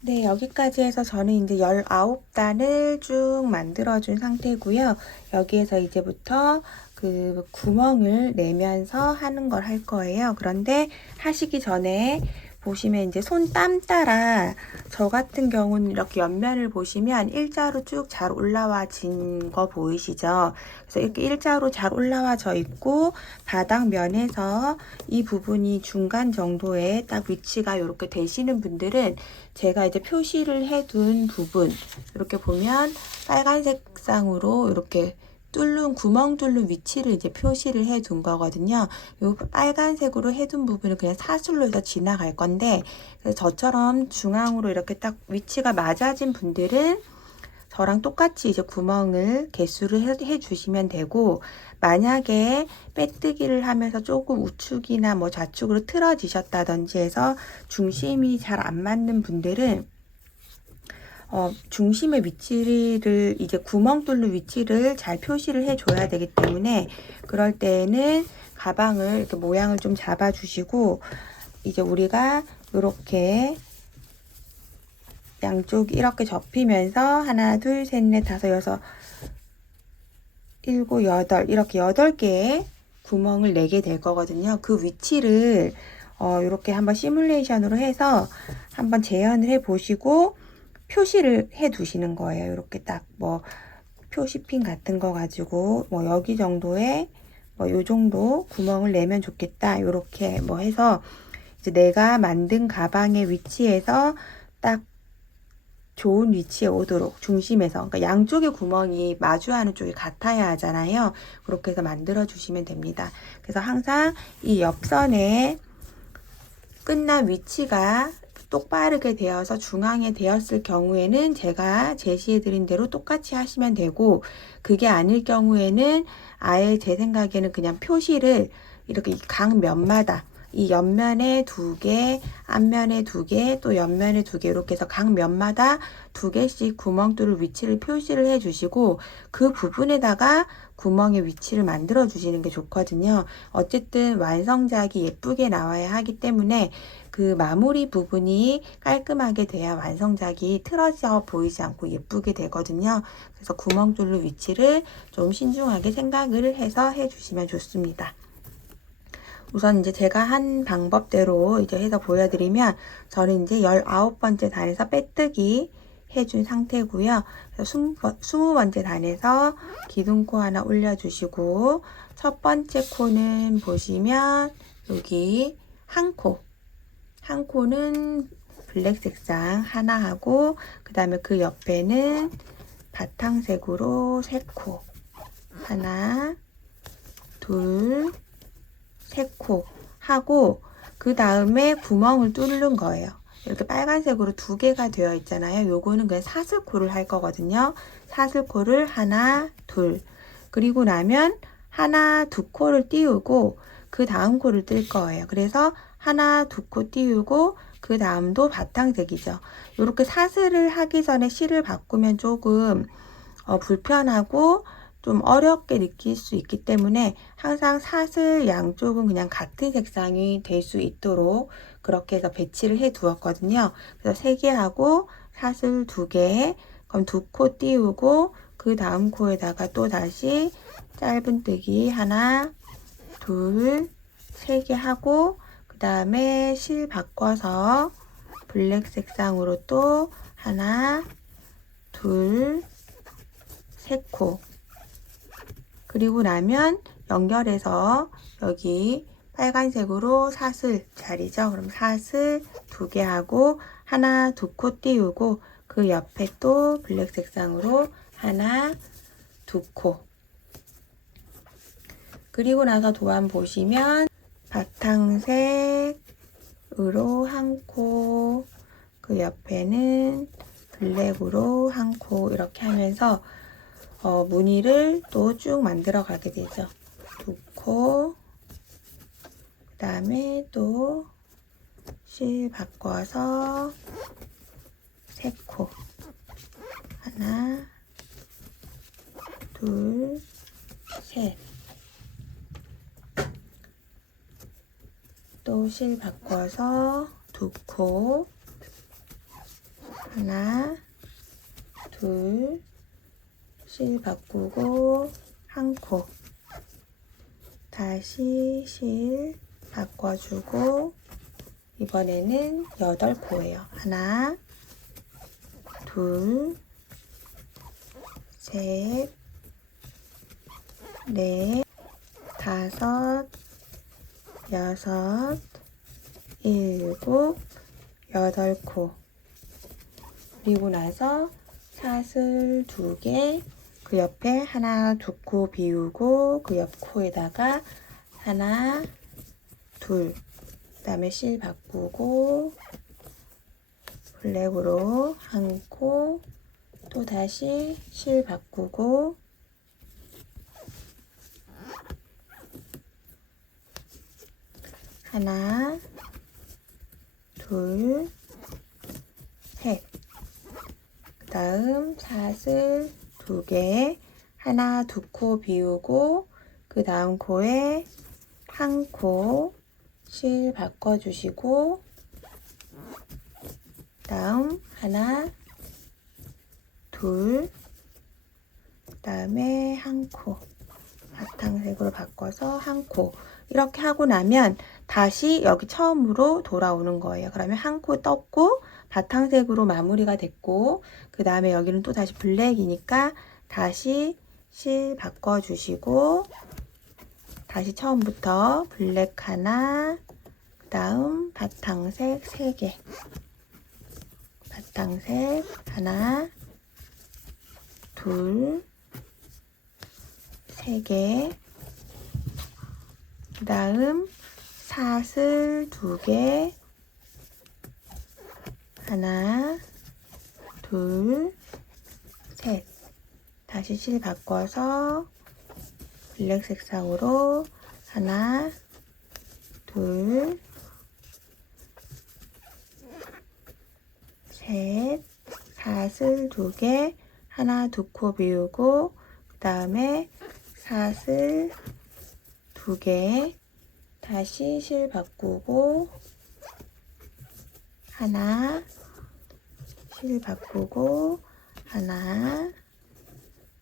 네, 여기까지 해서 저는 이제 19단을 쭉 만들어준 상태고요. 여기에서 이제부터 그 구멍을 내면서 하는 걸 할 거예요. 그런데 하시기 전에 보시면 이제 손 땀 따라 저 같은 경우는 이렇게 옆면을 보시면 일자로 쭉 잘 올라와진 거 보이시죠? 그래서 이렇게 일자로 잘 올라와져 있고 바닥면에서 이 부분이 중간 정도의 딱 위치가 이렇게 되시는 분들은 제가 이제 표시를 해둔 부분 이렇게 보면 빨간색 쌍으로 이렇게 구멍 뚫는 위치를 이제 표시를 해둔 거거든요. 이 빨간색으로 해둔 부분을 그냥 사슬로 해서 지나갈 건데, 그래서 저처럼 중앙으로 이렇게 딱 위치가 맞아진 분들은 저랑 똑같이 이제 구멍을 개수를 해 주시면 되고, 만약에 빼뜨기를 하면서 조금 우측이나 뭐 좌측으로 틀어지셨다든지 해서 중심이 잘 안 맞는 분들은 중심의 위치를 이제 구멍 뚫는 위치를 잘 표시를 해줘야 되기 때문에 그럴 때는 가방을 이렇게 모양을 좀 잡아 주시고 이제 우리가 이렇게 양쪽 이렇게 접히면서 하나 둘 셋 넷 다섯 여섯 일곱 여덟 이렇게 8개의 구멍을 내게 될 거거든요. 그 위치를 이렇게 한번 시뮬레이션으로 해서 한번 재현을 해 보시고 표시를 해 두시는 거예요. 이렇게 딱 뭐 표시핀 같은 거 가지고 뭐 여기 정도에 뭐 요 정도 구멍을 내면 좋겠다. 이렇게 뭐 해서 이제 내가 만든 가방의 위치에서 딱 좋은 위치에 오도록 중심에서 그러니까 양쪽의 구멍이 마주하는 쪽이 같아야 하잖아요. 그렇게 해서 만들어 주시면 됩니다. 그래서 항상 이 옆선에 끝난 위치가 똑바르게 되어서 중앙에 되었을 경우에는 제가 제시해 드린 대로 똑같이 하시면 되고 그게 아닐 경우에는 아예 제 생각에는 그냥 표시를 이렇게 각 면마다 이 옆면에 2개, 앞면에 2개, 또 옆면에 2개 이렇게 해서 각 면마다 2개씩 구멍 뚫을 위치를 표시를 해 주시고 그 부분에다가 구멍의 위치를 만들어 주시는 게 좋거든요. 어쨌든 완성작이 예쁘게 나와야 하기 때문에 그 마무리 부분이 깔끔하게 돼야 완성작이 틀어져 보이지 않고 예쁘게 되거든요. 그래서 구멍 뚫는 위치를 좀 신중하게 생각을 해서 해주시면 좋습니다. 우선 이제 제가 한 방법대로 이제 해서 보여드리면 저는 이제 19번째 단에서 빼뜨기 해준 상태고요. 20번째 단에서 기둥코 하나 올려주시고 첫 번째 코는 보시면 여기 한 코는 블랙 색상 하나 하고 그 다음에 그 옆에는 바탕색으로 3코 하나 둘 3코 하고 그 다음에 구멍을 뚫는 거예요. 이렇게 빨간색으로 2개가 되어 있잖아요. 요거는 그냥 사슬코를 할 거거든요. 사슬코를 하나 둘 그리고 나면 하나 두 코를 띄우고 그 다음 코를 뜰 거예요. 그래서 하나 두 코 띄우고 그 다음도 바탕색이죠. 이렇게 사슬을 하기 전에 실을 바꾸면 조금 불편하고 좀 어렵게 느낄 수 있기 때문에 항상 사슬 양쪽은 그냥 같은 색상이 될 수 있도록 그렇게 해서 배치를 해 두었거든요. 그래서 3개 하고 사슬 2개, 그럼 2코 띄우고 그 다음 코에다가 또 다시 짧은뜨기 하나, 둘, 3개 하고 그 다음에 실 바꿔서 블랙 색상으로 또 하나, 둘, 3코 그리고 나면 연결해서 여기 빨간색으로 사슬 자리죠. 그럼 사슬 2개 하고 하나 두 코 띄우고 그 옆에 또 블랙 색상으로 하나 두 코 그리고 나서 도안 보시면 바탕색으로 한 코 그 옆에는 블랙으로 한 코 이렇게 하면서 무늬를 또 쭉 만들어 가게 되죠. 2코 그 다음에 또 실 바꿔서 3코 하나 둘 셋 또 실 바꿔서 2코 하나, 둘, 실 바꾸고 한 코, 다시 실 바꿔주고 이번에는 8코예요. 하나, 둘, 셋, 넷, 다섯, 여섯, 일곱, 8코. 그리고 나서 사슬 2개, 그 옆에 하나, 2코 비우고 그 옆 코에다가 하나, 둘, 그 다음에 실 바꾸고 블랙으로 한 코, 또 다시 실 바꾸고 하나, 둘, 셋. 그 다음 사슬 2개, 하나, 2코 비우고 그 다음 코에 한 코 실 바꿔주시고 다음 하나, 둘, 그 다음에 한 코, 바탕색으로 바꿔서 한 코. 이렇게 하고 나면 다시 여기 처음으로 돌아오는 거예요. 그러면 한 코 떴고 바탕색으로 마무리가 됐고 그 다음에 여기는 또 다시 블랙이니까 다시 실 바꿔주시고 다시 처음부터 블랙 하나, 그 다음 바탕색 3개, 바탕색 하나, 둘, 3개, 그 다음 사슬 2개, 하나, 둘, 셋. 다시 실 바꿔서 블랙 색상으로 하나, 둘, 셋, 사슬 2개, 하나, 2코 비우고 그 다음에 사슬 2개, 다시 실 바꾸고 하나, 실 바꾸고 하나,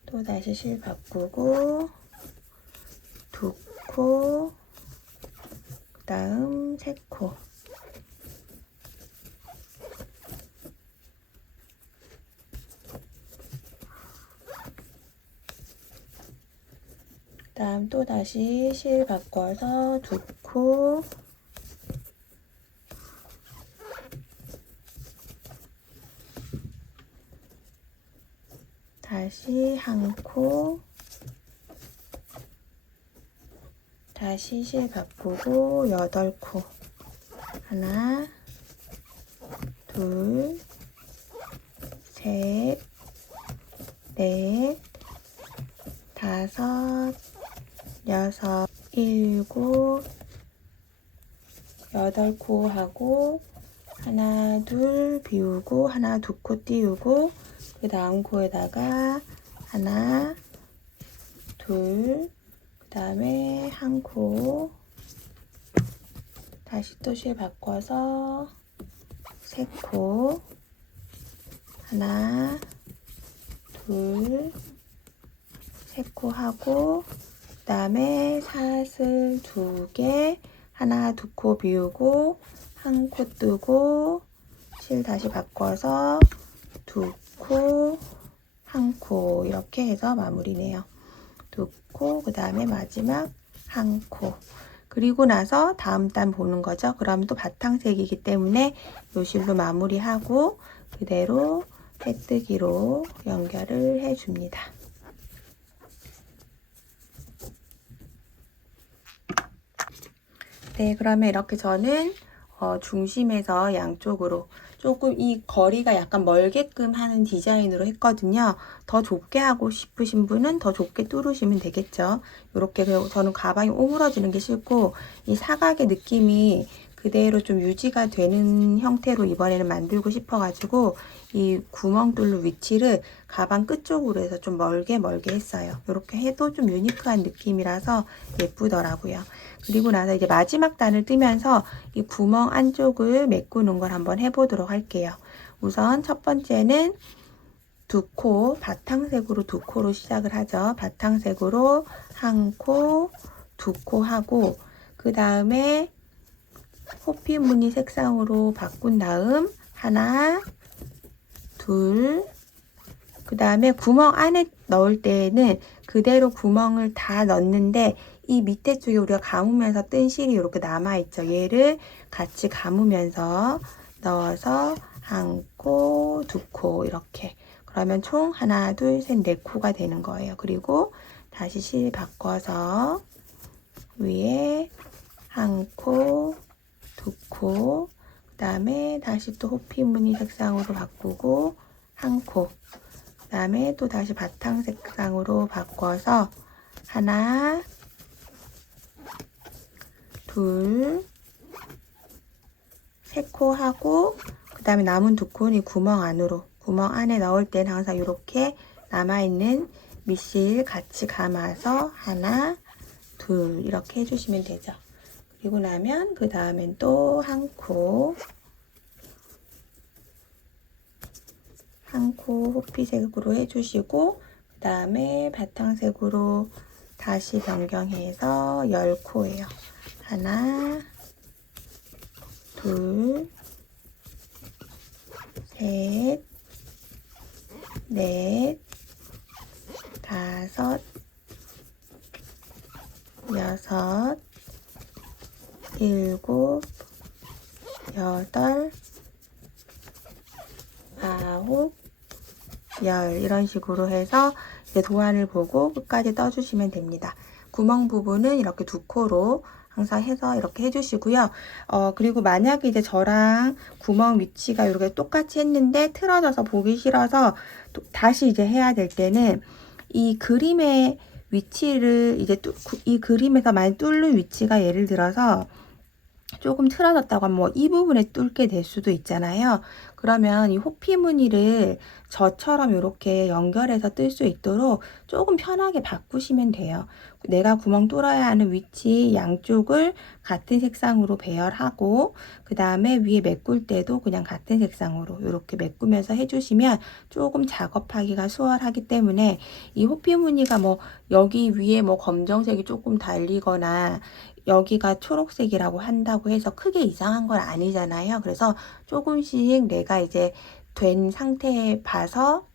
또 다시 실 바꾸고 2코, 그 다음 3코. 그 다음 또 다시 실 바꿔서 2코, 다시 한 코, 다시 실 바꾸고 8코. 하나, 둘, 셋, 넷, 다섯, 여섯, 일곱, 8코 하고 하나, 둘 비우고 하나, 2코 띄우고 그 다음 코에다가 하나, 둘, 그 다음에 한 코, 다시 또 실 바꿔서 3코, 하나, 둘, 3코 하고 그 다음에 사슬 2개, 하나, 2코 비우고 한 코 뜨고 실 다시 바꿔서 2코, 한 코 이렇게 해서 마무리네요. 2코, 그 다음에 마지막 한 코. 그리고 나서 다음 단 보는 거죠. 그럼 또 바탕색이기 때문에 요 실로 마무리하고 그대로 빼뜨기로 연결을 해줍니다. 네, 그러면 이렇게 저는 중심에서 양쪽으로 조금 이 거리가 약간 멀게끔 하는 디자인으로 했거든요. 더 좁게 하고 싶으신 분은 더 좁게 뚫으시면 되겠죠. 이렇게 저는 가방이 오므러지는 게 싫고 이 사각의 느낌이 그대로 좀 유지가 되는 형태로 이번에는 만들고 싶어가지고 이 구멍 뚫는 위치를 가방 끝쪽으로 해서 좀 멀게 했어요. 이렇게 해도 좀 유니크한 느낌이라서 예쁘더라고요. 그리고 나서 이제 마지막 단을 뜨면서 이 구멍 안쪽을 메꾸는 걸 한번 해보도록 할게요. 우선 첫 번째는 두 코, 바탕색으로 두 코로 시작을 하죠. 바탕색으로 한 코, 두 코 하고, 그 다음에 호피 무늬 색상으로 바꾼 다음 하나, 둘, 그 다음에 구멍 안에 넣을 때에는 그대로 구멍을 다 넣는데 이 밑에 쪽에 우리가 감으면서 뜬 실이 이렇게 남아있죠. 얘를 같이 감으면서 넣어서 한 코, 두 코 이렇게. 그러면 총 하나, 둘, 셋, 네 코가 되는 거예요. 그리고 다시 실 바꿔서 위에 한 코, 두 코, 그 다음에 다시 또 호피 무늬 색상으로 바꾸고 한 코, 그 다음에 또 다시 바탕 색상으로 바꿔서 하나, 둘, 세 코 하고, 그 다음에 남은 두 코는 구멍 안으로, 구멍 안에 넣을 때는 항상 이렇게 남아있는 밑실 같이 감아서 하나, 둘 이렇게 해주시면 되죠. 그리고 나면 그 다음엔 또 한 코, 호피색으로 해주시고, 그 다음에 바탕색으로 다시 변경해서 10코예요. 하나, 둘, 셋, 넷, 다섯, 여섯, 일곱, 여덟, 아홉, 열 이런 식으로 해서 이제 도안을 보고 끝까지 떠주시면 됩니다. 구멍 부분은 이렇게 두 코로 항상 해서 이렇게 해주시고요. 그리고 만약에 이제 저랑 구멍 위치가 이렇게 똑같이 했는데 틀어져서 보기 싫어서 또 다시 이제 해야 될 때는 이 그림의 위치를 이제 이 그림에서 많이 뚫는 위치가 예를 들어서 조금 틀어졌다고 하면 뭐 이 부분에 뚫게 될 수도 있잖아요. 그러면 이 호피 무늬를 저처럼 이렇게 연결해서 뜰 수 있도록 조금 편하게 바꾸시면 돼요. 내가 구멍 뚫어야 하는 위치 양쪽을 같은 색상으로 배열하고 그 다음에 위에 메꿀 때도 그냥 같은 색상으로 이렇게 메꾸면서 해주시면 조금 작업하기가 수월하기 때문에 이 호피 무늬가 뭐 여기 위에 뭐 검정색이 조금 달리거나 여기가 초록색이라고 한다고 해서 크게 이상한 건 아니잖아요. 그래서 조금씩 내가 이제 된 상태에 봐서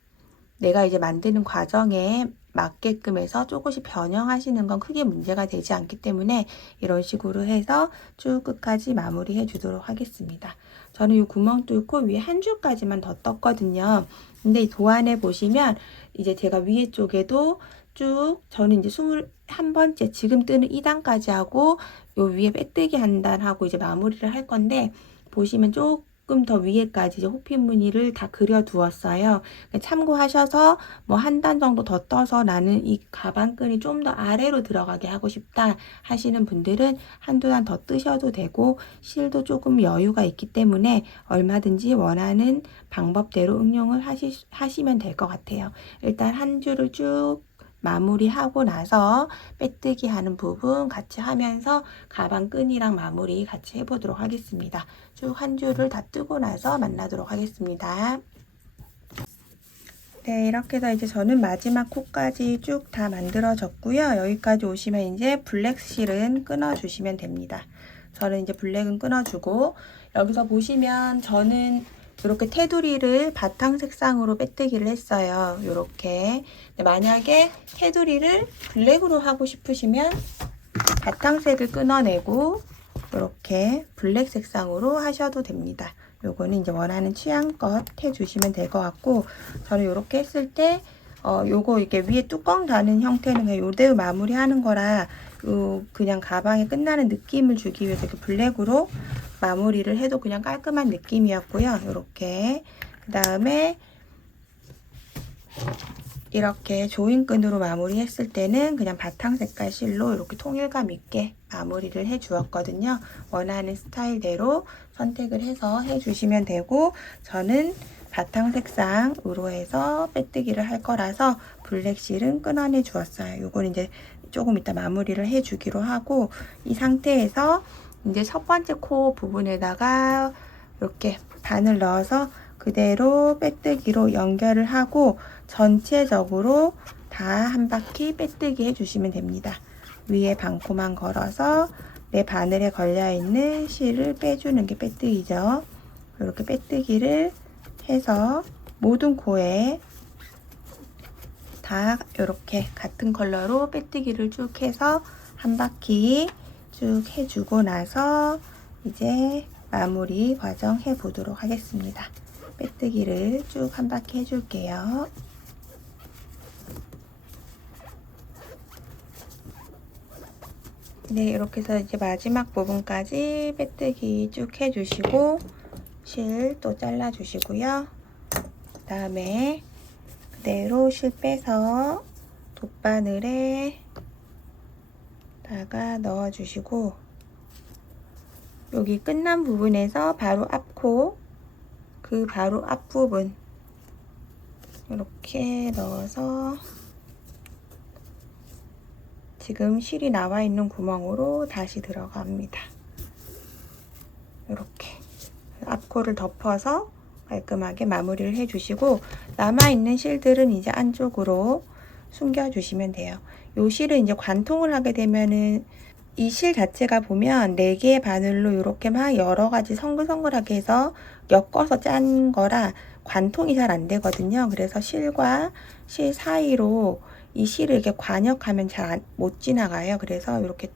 내가 이제 만드는 과정에 맞게끔 해서 조금씩 변형하시는 건 크게 문제가 되지 않기 때문에 이런 식으로 해서 쭉 끝까지 마무리해 주도록 하겠습니다. 저는 이 구멍 뚫고 위에 한 줄까지만 더 떴거든요. 근데 이 도안에 보시면 이제 제가 위에 쪽에도 쭉 저는 이제 21번째 지금 뜨는 2단까지 하고 요 위에 빼뜨기 한 단 하고 이제 마무리를 할 건데 보시면 조금 더 위에까지 이제 호피 무늬를 다 그려 두었어요. 참고하셔서 뭐 한 단 정도 더 떠서 나는 이 가방끈이 좀 더 아래로 들어가게 하고 싶다 하시는 분들은 한두 단 더 뜨셔도 되고 실도 조금 여유가 있기 때문에 얼마든지 원하는 방법대로 응용을 하시면 될 것 같아요. 일단 한 줄을 쭉 마무리하고 나서 빼뜨기 하는 부분 같이 하면서 가방 끈이랑 마무리 같이 해보도록 하겠습니다. 쭉 한 줄을 다 뜨고 나서 만나도록 하겠습니다. 네, 이렇게 해서 이제 저는 마지막 코까지 쭉 다 만들어졌고요. 여기까지 오시면 이제 블랙 실은 끊어주시면 됩니다. 저는 이제 블랙은 끊어주고 여기서 보시면 저는 이렇게 테두리를 바탕 색상으로 빼뜨기를 했어요. 이렇게. 만약에 테두리를 블랙으로 하고 싶으시면 바탕색을 끊어내고 이렇게 블랙 색상으로 하셔도 됩니다. 요거는 이제 원하는 취향껏 해주시면 될 것 같고 저는 이렇게 했을 때 요거 이렇게 위에 뚜껑 다는 형태는 그냥 요대로 마무리하는 거라 그냥 가방에 끝나는 느낌을 주기 위해서 이렇게 블랙으로 마무리를 해도 그냥 깔끔한 느낌이었고요. 이렇게 그 다음에 이렇게 조인끈으로 마무리했을 때는 그냥 바탕 색깔 실로 이렇게 통일감 있게 마무리를 해 주었거든요. 원하는 스타일대로 선택을 해서 해주시면 되고 저는 바탕 색상으로 해서 빼뜨기를 할 거라서 블랙 실은 끊어내 주었어요. 요건 이제 조금 이따 마무리를 해 주기로 하고 이 상태에서 이제 첫 번째 코 부분에다가 이렇게 바늘 넣어서 그대로 빼뜨기로 연결을 하고 전체적으로 다 한 바퀴 빼뜨기 해주시면 됩니다. 위에 방코만 걸어서 내 바늘에 걸려있는 실을 빼주는 게 빼뜨기죠. 이렇게 빼뜨기를 해서 모든 코에 다 이렇게 같은 컬러로 빼뜨기를 쭉 해서 한 바퀴 쭉 해주고 나서 이제 마무리 과정 해보도록 하겠습니다. 빼뜨기를 쭉 한 바퀴 해줄게요. 네, 이렇게 해서 이제 마지막 부분까지 빼뜨기 쭉 해주시고 실 또 잘라주시고요. 그 다음에 그대로 실 빼서 돗바늘에 다가 넣어주시고 여기 끝난 부분에서 바로 앞코 그 바로 앞부분 이렇게 넣어서 지금 실이 나와 있는 구멍으로 다시 들어갑니다. 이렇게 앞코를 덮어서 깔끔하게 마무리를 해주시고 남아있는 실들은 이제 안쪽으로 숨겨주시면 돼요. 요 실은 이제 관통을 하게 되면은 이 실 자체가 보면 4개의 바늘로 이렇게 막 여러가지 성글성글하게 해서 엮어서 짠 거라 관통이 잘 안 되거든요. 그래서 실과 실 사이로 이 실을 이렇게 관역하면 잘 못 지나가요. 그래서 이렇게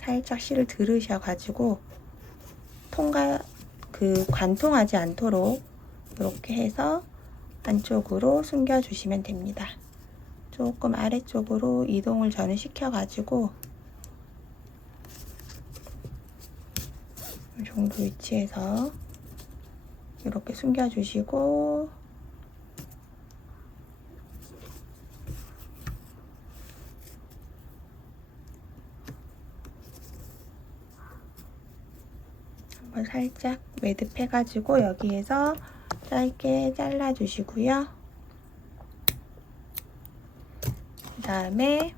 살짝 실을 들으셔가지고 관통하지 않도록 이렇게 해서 안쪽으로 숨겨주시면 됩니다. 조금 아래쪽으로 이동을 저는 시켜가지고 이 정도 위치에서 이렇게 숨겨주시고 한번 살짝 매듭해가지고 여기에서 짧게 잘라주시고요. 그 다음에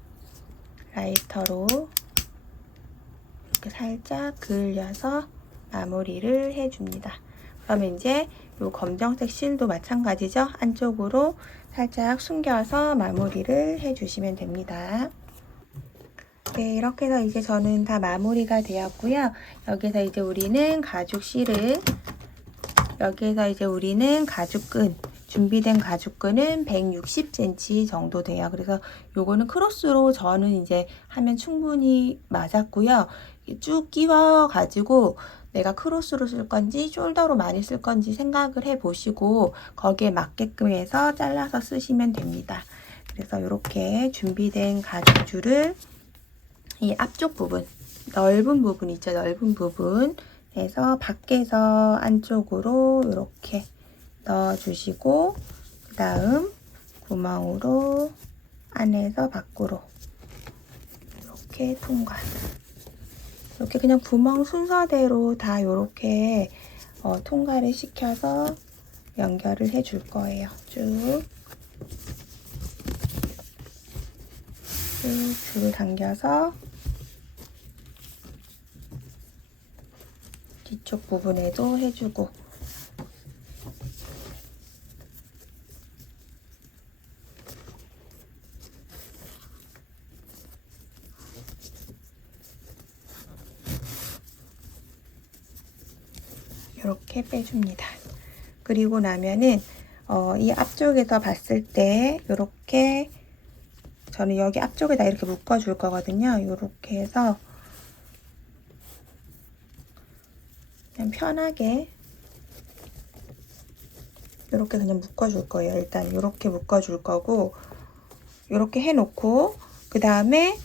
라이터로 이렇게 살짝 그을려서 마무리를 해줍니다. 그러면 이제 이 검정색 실도 마찬가지죠. 안쪽으로 살짝 숨겨서 마무리를 해주시면 됩니다. 네, 이렇게 해서 이제 저는 다 마무리가 되었고요. 여기서 이제 우리는 가죽실을 가죽끈 준비된 가죽끈은 160cm 정도 돼요. 그래서 요거는 크로스로 저는 이제 하면 충분히 맞았고요. 쭉 끼워 가지고 내가 크로스로 쓸 건지 숄더로 많이 쓸 건지 생각을 해 보시고 거기에 맞게끔 해서 잘라서 쓰시면 됩니다. 그래서 이렇게 준비된 가죽줄을 이 앞쪽 부분, 넓은 부분 있죠? 넓은 부분에서 밖에서 안쪽으로 이렇게 넣어주시고 그 다음 구멍으로 안에서 밖으로 이렇게 통과. 이렇게 그냥 구멍 순서대로 다 이렇게 통과를 시켜서 연결을 해줄 거예요. 쭉 줄을 당겨서 뒤쪽 부분에도 해주고 이렇게 빼줍니다. 그리고 나면은 이 앞쪽에서 봤을 때 이렇게 저는 여기 앞쪽에다 이렇게 묶어줄 거거든요. 이렇게 해서 그냥 편하게 이렇게 그냥 묶어줄 거예요. 일단 이렇게 묶어줄 거고 이렇게 해놓고 그 다음에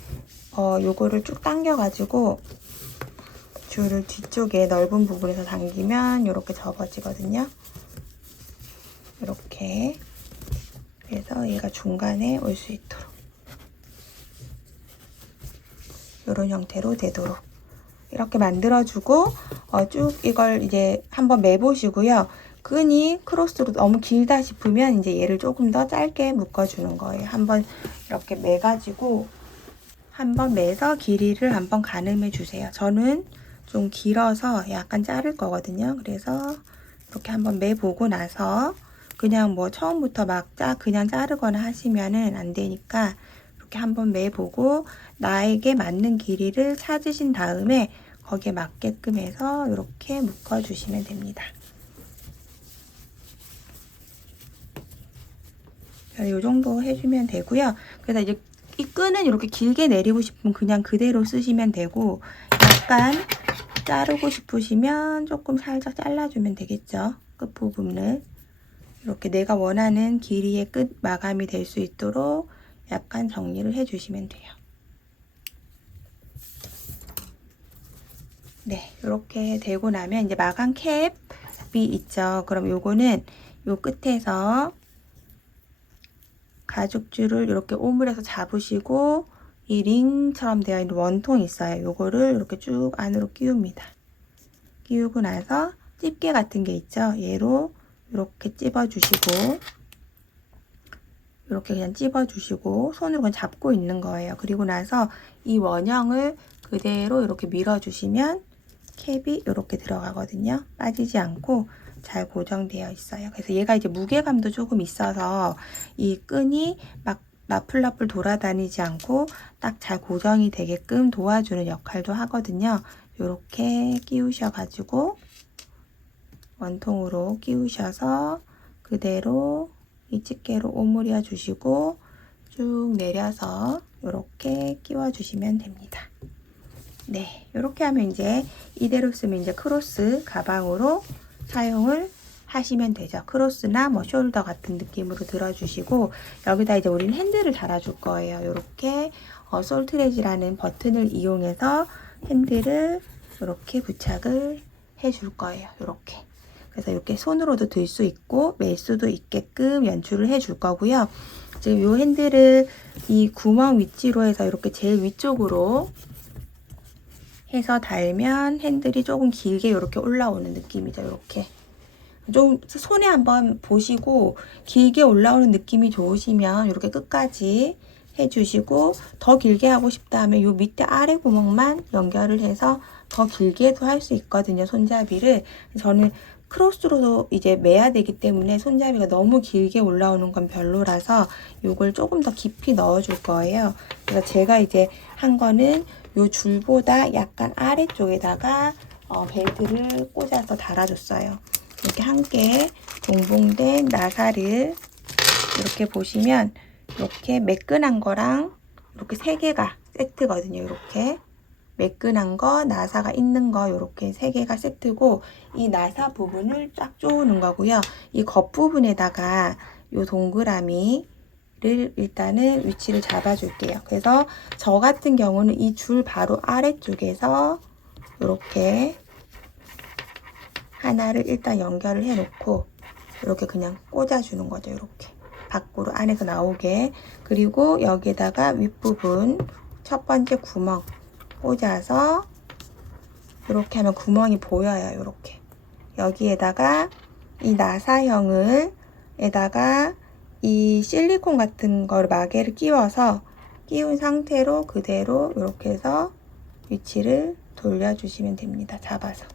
요거를 쭉 당겨가지고 줄을 뒤쪽에 넓은 부분에서 당기면 이렇게 접어지거든요. 이렇게 그래서 얘가 중간에 올 수 있도록 이런 형태로 되도록 이렇게 만들어주고 쭉 이걸 이제 한번 매보시고요. 끈이 크로스로 너무 길다 싶으면 이제 얘를 조금 더 짧게 묶어주는 거예요. 한번 이렇게 매가지고 한번 매서 길이를 한번 가늠해 주세요. 저는 좀 길어서 약간 자를 거거든요. 그래서 이렇게 한번 매보고 나서 그냥 뭐 처음부터 막 그냥 자르거나 하시면은 안 되니까 이렇게 한번 매보고 나에게 맞는 길이를 찾으신 다음에 거기에 맞게끔 해서 이렇게 묶어주시면 됩니다. 이 정도 해주면 되고요. 그래서 이제 이 끈은 이렇게 길게 내리고 싶으면 그냥 그대로 쓰시면 되고, 약간 자르고 싶으시면 조금 살짝 잘라주면 되겠죠. 끝부분을 이렇게 내가 원하는 길이의 끝 마감이 될 수 있도록 약간 정리를 해주시면 돼요. 네, 이렇게 되고 나면 이제 마감 캡이 있죠. 그럼 요거는 요 끝에서 가죽줄을 이렇게 오므려서 잡으시고 이 링처럼 되어 있는 원통이 있어요. 요거를 이렇게 쭉 안으로 끼웁니다. 끼우고 나서 집게 같은 게 있죠. 얘로 이렇게 찝어주시고, 이렇게 그냥 찝어주시고 손으로 그냥 잡고 있는 거예요. 그리고 나서 이 원형을 그대로 이렇게 밀어주시면 캡이 이렇게 들어가거든요. 빠지지 않고 잘 고정되어 있어요. 그래서 얘가 이제 무게감도 조금 있어서 이 끈이 막 나풀나풀 돌아다니지 않고 딱 잘 고정이 되게끔 도와주는 역할도 하거든요. 이렇게 끼우셔가지고 원통으로 끼우셔서 그대로 이 집게로 오므려 주시고 쭉 내려서 이렇게 끼워 주시면 됩니다. 네, 이렇게 하면 이제 이대로 쓰면 이제 크로스 가방으로 사용을 하시면 되죠. 크로스나 뭐 숄더 같은 느낌으로 들어주시고, 여기다 이제 우리는 핸들을 달아줄 거예요. 이렇게 솔트레지라는 버튼을 이용해서 핸들을 이렇게 부착을 해줄 거예요. 이렇게. 그래서 이렇게 손으로도 들 수 있고 멜 수도 있게끔 연출을 해줄 거고요. 지금 이 핸들을 이 구멍 위치로 해서 이렇게 제일 위쪽으로 해서 달면 핸들이 조금 길게 이렇게 올라오는 느낌이죠. 이렇게 좀 손에 한번 보시고 길게 올라오는 느낌이 좋으시면 이렇게 끝까지 해주시고, 더 길게 하고 싶다 하면 이 밑에 아래 구멍만 연결을 해서 더 길게도 할 수 있거든요. 손잡이를. 저는 크로스로도 이제 매야 되기 때문에 손잡이가 너무 길게 올라오는 건 별로라서 이걸 조금 더 깊이 넣어 줄 거예요. 그래서 제가 이제 한 거는 이 줄보다 약간 아래쪽에다가 벨트를 꽂아서 달아줬어요. 이렇게 함께 동봉된 나사를 이렇게 보시면 이렇게 매끈한 거랑 이렇게 세 개가 세트거든요. 이렇게 매끈한 거, 나사가 있는 거 이렇게 세 개가 세트고, 이 나사 부분을 쫙 조우는 거고요. 이 겉부분에다가 이 동그라미를 일단은 위치를 잡아줄게요. 그래서 저 같은 경우는 이 줄 바로 아래쪽에서 이렇게 하나를 일단 연결을 해 놓고 이렇게 그냥 꽂아주는 거죠. 이렇게 밖으로 안에서 나오게. 그리고 여기에다가 윗부분 첫 번째 구멍 꽂아서 이렇게 하면 구멍이 보여요. 이렇게 여기에다가 이 나사형을 에다가 이 실리콘 같은 걸 마개를 끼워서 끼운 상태로 그대로 이렇게 해서 위치를 돌려주시면 됩니다. 잡아서.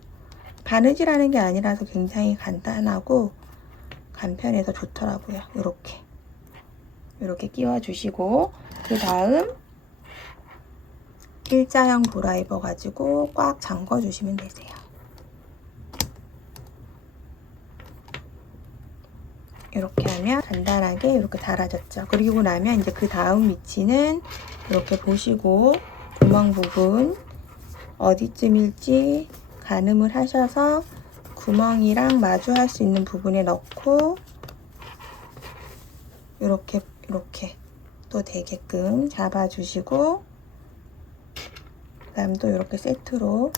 바느질하는 게 아니라서 굉장히 간단하고 간편해서 좋더라고요. 이렇게 끼워주시고, 그 다음 일자형 드라이버 가지고 꽉 잠궈주시면 되세요. 이렇게 하면 간단하게 이렇게 달아졌죠. 그리고 나면 이제 그 다음 위치는 이렇게 보시고 구멍 부분 어디쯤일지 가늠을 하셔서 구멍이랑 마주할 수 있는 부분에 넣고 이렇게 또 되게끔 잡아주시고, 그 다음 또 이렇게 세트로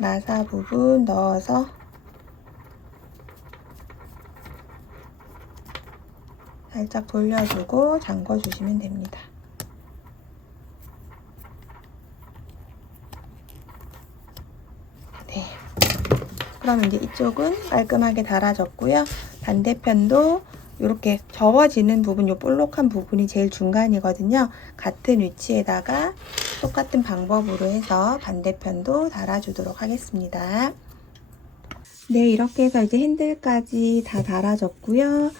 나사 부분 넣어서 살짝 돌려주고 잠궈주시면 됩니다. 네. 그럼 이제 이쪽은 깔끔하게 달아졌고요. 반대편도 이렇게 접어지는 부분, 요 볼록한 부분이 제일 중간이거든요. 같은 위치에다가 똑같은 방법으로 해서 반대편도 달아주도록 하겠습니다. 네, 이렇게 해서 이제 핸들까지 다 달아졌고요.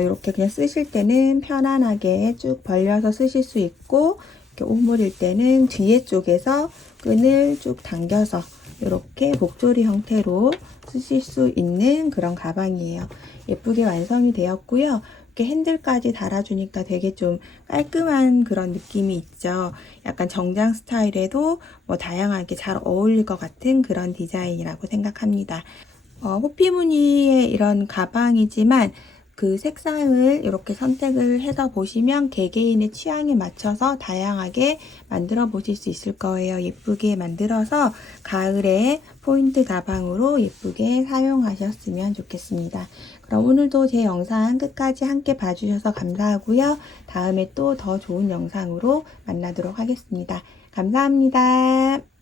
이렇게 그냥 쓰실 때는 편안하게 쭉 벌려서 쓰실 수 있고, 이렇게 오므릴 때는 뒤에 쪽에서 끈을 쭉 당겨서 이렇게 목조리 형태로 쓰실 수 있는 그런 가방이에요. 예쁘게 완성이 되었고요. 이렇게 핸들까지 달아주니까 되게 좀 깔끔한 그런 느낌이 있죠. 약간 정장 스타일에도 뭐 다양하게 잘 어울릴 것 같은 그런 디자인이라고 생각합니다. 호피 무늬의 이런 가방이지만 그 색상을 이렇게 선택을 해서 보시면 개개인의 취향에 맞춰서 다양하게 만들어 보실 수 있을 거예요. 예쁘게 만들어서 가을에 포인트 가방으로 예쁘게 사용하셨으면 좋겠습니다. 그럼 오늘도 제 영상 끝까지 함께 봐주셔서 감사하고요. 다음에 또 더 좋은 영상으로 만나도록 하겠습니다. 감사합니다.